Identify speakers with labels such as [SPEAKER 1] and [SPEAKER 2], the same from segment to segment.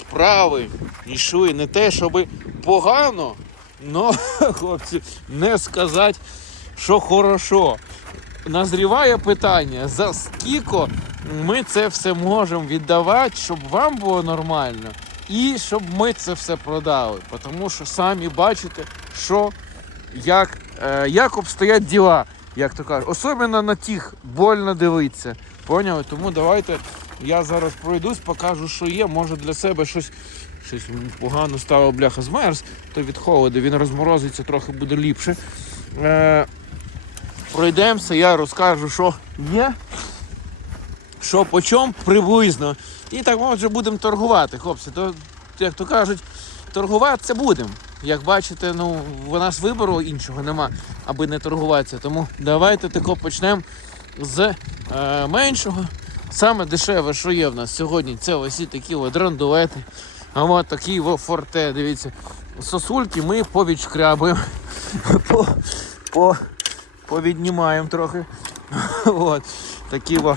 [SPEAKER 1] справи йшли не те, щоб погано, но, хлопці, не сказати, що хорошо. Назріває питання, за скільки ми це все можемо віддавати, щоб вам було нормально, і щоб ми це все продали. Тому що самі бачите, що як, е, як обстоять діла, як то кажуть. Особливо на тих больно дивитися. Поняли? Тому давайте я зараз пройдусь, покажу, що є. Може для себе щось, щось погано стало бляха змерз, то від холоду він розморозиться, трохи буде ліпше. Е, пройдемося, я розкажу, що є, що по чому приблизно. І так може будемо торгувати, хлопці. То, як то кажуть, торгуватися будемо. Як бачите, ну у нас вибору іншого нема, аби не торгуватися. Тому давайте тако почнемо з е, меншого. Саме дешеве, що є в нас сьогодні, це ось такі от драндулети. А от такі во форте, дивіться. Сосульки ми повідшкрябуємо, по, по, повіднімаємо трохи. От, такі во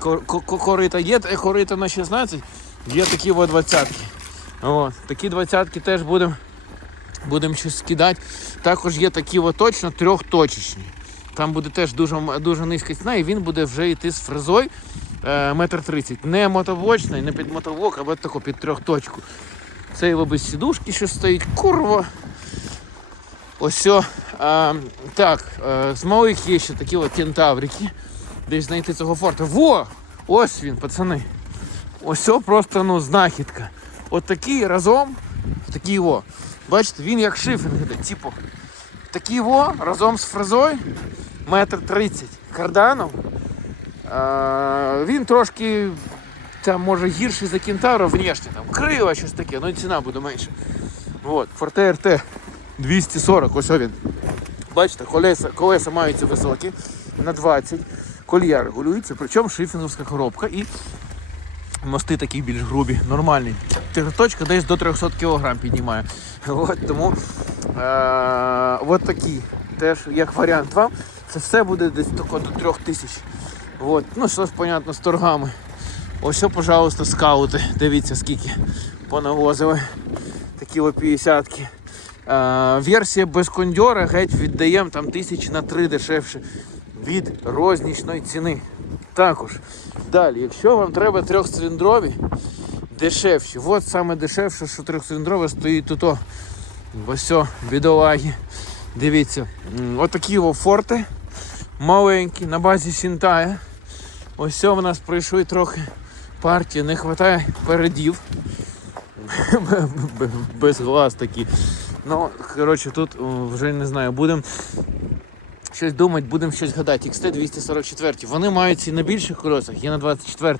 [SPEAKER 1] кор- ко- ко- корита. Є та- корита на 16, є такі во двадцятки. От, такі двадцятки теж будемо будемо щось скидати. Також є такі от точно трьохточечні. Там буде теж дуже, дуже низька ціна, і він буде вже йти з фрезою метр тридцять. Не мотоблочний, не під мотоблок, а от тако під трьохточку. Це його без сідушки що стоїть. Курва. Ось. А, так, е, з малих є ще такі от кентаврики. Десь знайти цього форта. Во! Ось він, пацани. Ось просто ну, знахідка. От такий разом, такий во. Бачите, він як шифінг іде, типу. Такий во разом з фрезою метр тридцять карданом. Він трошки там може гірший за кентавра внешне, там крила щось таке, ну і ціна буде менше. От, Форте РТ 240, ось він. Бачите, колеса, колеса маються високі на 20, колія регулюється, причому шифінговська коробка і мости такі більш грубі, нормальні. Точка десь до 300 кг піднімає. От, тому е- от такі теж як варіант вам. Це все буде десь до 3000. От. Ну, щось, понятно, з торгами. Ось, пожалуйста, скаути. Дивіться, скільки понавозили. Такі о 50-ки. Е, версія без кондьора геть віддаємо там тисячі на три дешевше від рознічної ціни. Також. Далі, якщо вам треба трьохциліндрові, дешевші. От саме дешевше, що трьохциліндрове стоїть тут. Ось бідолаги. Дивіться, отакі форти маленькі на базі Сінтая. Ось о, в нас пройшли трохи партії, не вистачає передів. Без глаз такі. Ну, коротше, тут вже не знаю, будемо щось думати, будемо щось гадати. XT 244. Вони мають ці на більших колесах, є на 24.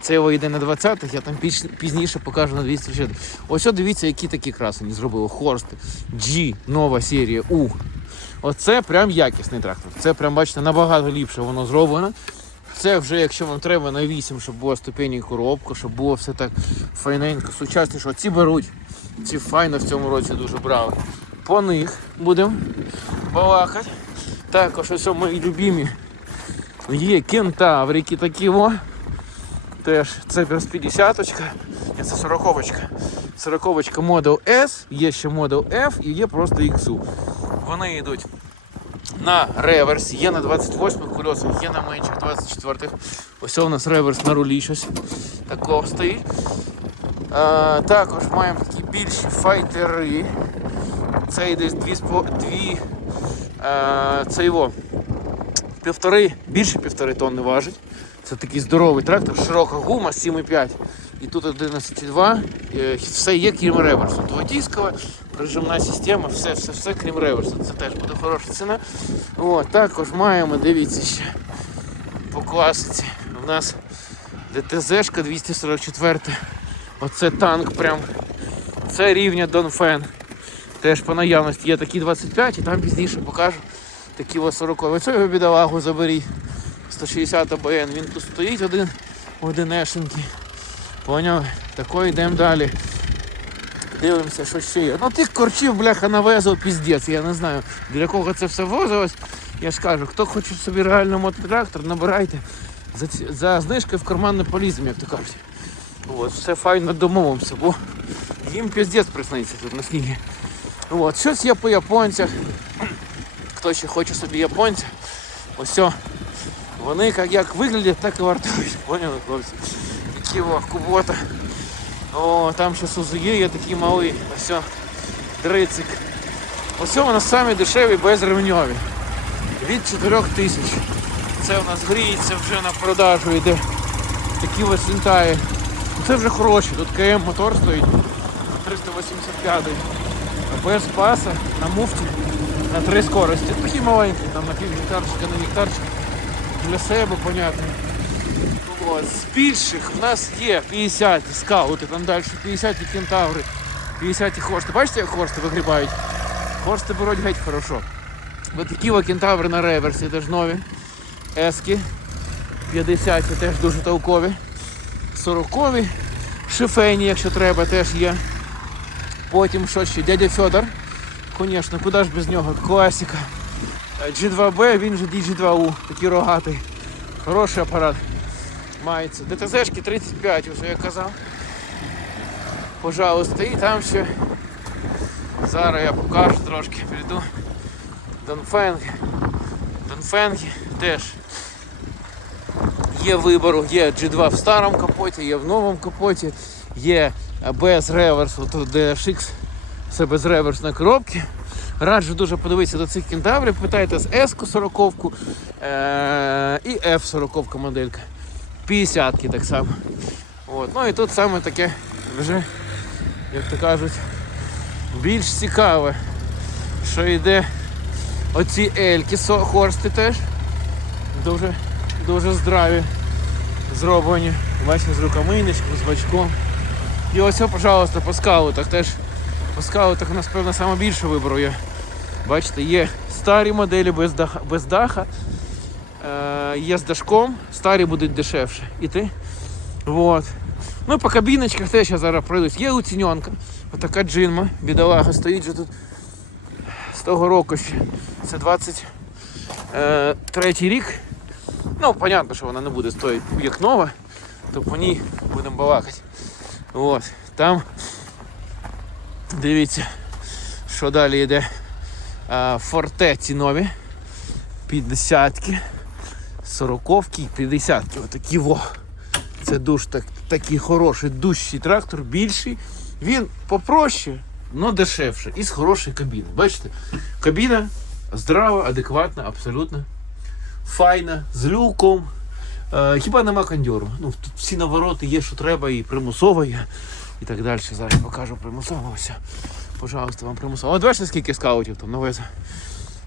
[SPEAKER 1] Це його йде на 20-х, я там пізніше покажу на 204. Ось от дивіться, які такі красені зробили. Хорсти, G, нова серія, U. Оце прям якісний трактор. Це прям, бачите, набагато ліпше воно зроблено. Це вже, якщо вам треба на 8, щоб була ступені коробка, щоб було все так файненько, сучасніше. Оці беруть. Ці файно в цьому році дуже брали. По них будемо балакати. Також ось мої любимі є кентаврики такі во. Теж це без 50-очка, ні, це 40-очка. 40-очка Model S, є ще Model F і є просто XU. Вони йдуть на реверс, є на 28 кольосах, є на менших 24-х. Ось у нас реверс на рулі щось такого стоїть. А, також маємо такі більші файтери. Це десь дві, спо- дві а, це його півтори, більше півтори тонни важить. Це такий здоровий трактор, широка гума 7,5. І тут 11,2. Е, Все є, крім реверсу. Дводійськова, прижимна система, все, все, все, крім реверсу. Це теж буде хороша ціна. О, також маємо, дивіться ще по класиці. У нас ДТЗ-шка 244. Оце танк прям. Це рівня Донфен. Теж по наявності є такі 25 і там пізніше покажу такі ось 40. Оце його бідолагу заберіть. 160 АБН. Він тут стоїть один одинешенький. Поняв? Такої йдемо далі. Дивимося, що ще є. Ну тих корчів, бляха, навезав піздець. Я не знаю, для кого це все возилось. Я ж кажу, хто хоче собі реально мототрактор, набирайте. За, за знижки в карман не поліземо, як то кажуть. От, все файно домовимося, бо їм піздець присниться тут на снігі. От, щось є по японцях. Хто ще хоче собі японця, ось. Вони як, як виглядять, так і вартують. Поняли, хлопці? Такі о, кубота. О, там ще Сузує є такі малі. Ось. Дрицик. Ось у нас самі дешеві безремньові. Від 4 тисяч. Це у нас гріється вже на продажу йде. Такі ось вінтаї. Це вже хороші. Тут КМ мотор стоїть 385 без паса на муфті на три скорості. Такі маленькі, там на пів гектарчика, на гектарчик. Для себе, понятно. З більших в нас є 50 скаути, там далі 50 кентаври, 50 хорсти. Бачите, як хорсти вигрібають? Хорсти беруть геть хорошо. Ось такі кентаври на реверсі теж нові. Ески 50 теж дуже толкові. 40-ві. Шифейні, якщо треба, теж є. Потім що ще? Дядя Федор. Звісно, куди ж без нього? Класика. Е, G2B, він же DG2U, такий рогатий. Хороший апарат. Мається. ДТЗшки 35, ось я казав. Пожалуйста, і там ще. Зараз я покажу трошки, прийду. Донфенги. Донфенги теж є вибору, є G2 в старому капоті, є в новому капоті, є без реверсу, тут DSX, це без реверсної коробки. Раджу дуже подивитися до цих кентаврів, питайте з S 40 е- і F 40 моделька. 50 так само. От. Ну і тут саме таке вже, як то кажуть, більш цікаве, що йде оці ельки хорсти теж. Дуже, дуже здраві зроблені. Бачите, з рукомийничком, з бачком. І ось, пожалуйста, по скаутах теж. По скаутах у нас, певно, саме більше вибору є. Бачите, є старі моделі без даха, без даха е, є з дашком, старі будуть дешевше. І ти. Вот. Ну, по кабіночках теж я зараз пройдусь. Є оціньонка. Отака джинма, бідолага стоїть же тут з того року ще. Це 23 рік. Ну, понятно, що вона не буде стоїти як нова, то по ній будемо балакати. От. Там дивіться, що далі йде. Фортеці нові. 50-ки, 40-ки і 50-ки. Отакі во. Це дуже так, такий хороший дужчий трактор, більший. Він попроще, але дешевше. І з хорошої кабіни. Бачите? Кабіна здрава, адекватна, абсолютно. Файна, з люком. Е, хіба нема кондьору. Ну, тут всі навороти є, що треба, і примусово є. І так далі. Зараз покажу примусово. Ось. Пожалуйста, вам примусово. От бачите, скільки скаутів там навезли.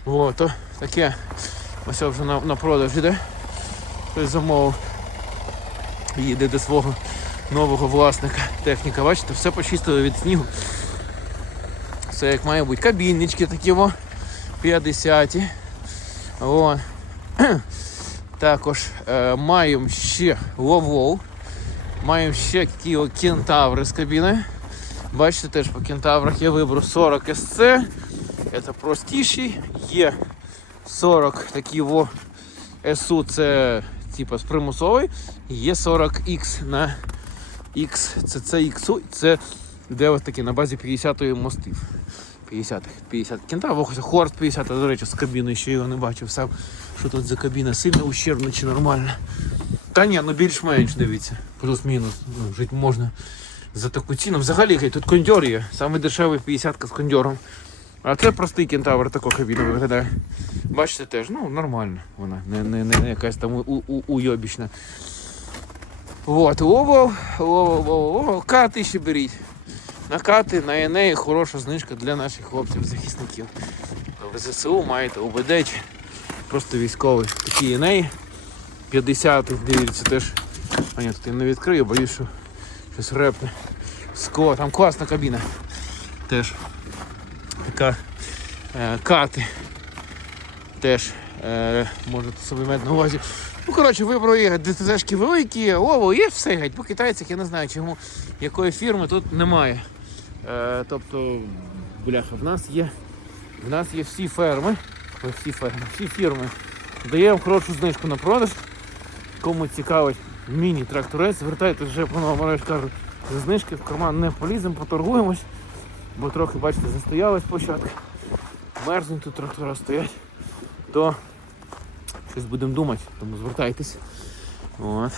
[SPEAKER 1] О, то таке. Ось вже на, на продаж іде. Хтось замовив. Їде до свого нового власника. Техніка, бачите, все почистили від снігу. Все як має бути. Кабіннички такі во. 50. О. Також е, маємо ще Ловол. Маємо ще такі кентаври з кабіни. Бачите, теж по кентаврах я вибрав 40 SC. Це простіший. Є 40 такі во СУ, це типу з примусовий. Є 40X на X, це це це де ось такі на базі 50-ї мостів. 50 50 кентавр, Хорст 50, до речі, з кабіною ще його не бачив сам. Що тут за кабіна сильно ущербна чи нормально. Та ні, ну більш-менш дивіться. Плюс-мінус. Ну, жити можна за таку ціну. Взагалі тут кондьор є. Саме дешевий 50 з кондьором. А це простий кентавр, тако кабіна виглядає. Бачите теж, ну нормально вона, не, не, не якась там уйобічна. Вот, ловов, ловов, ловов, кати ще беріть. На кати, на Енеї хороша знижка для наших хлопців-захисників. В ЗСУ маєте чи просто військовий. Такі Енеї. 50 дивіться теж. А ні, тут я не відкрию, боюсь, що щось репне. Скло, там класна кабіна. Теж така е, кати. Теж е, можете собі мати на увазі. Ну, коротше, вибрав є ДТЗшки великі, ово, є все геть. По китайцях я не знаю, чому якої фірми тут немає. Е, тобто, бляха, в нас є. В нас є всі ферми. Всі ферми, всі фірми. Даємо хорошу знижку на продаж. Кому цікавить міні-тракторець. Звертайтеся вже по новому кажу, за знижки в карман не поліземо, поторгуємось, бо трохи, бачите, застоялась спочатку. Мерзнуть тут трактора стоять, то щось будемо думати, тому звертайтесь. От.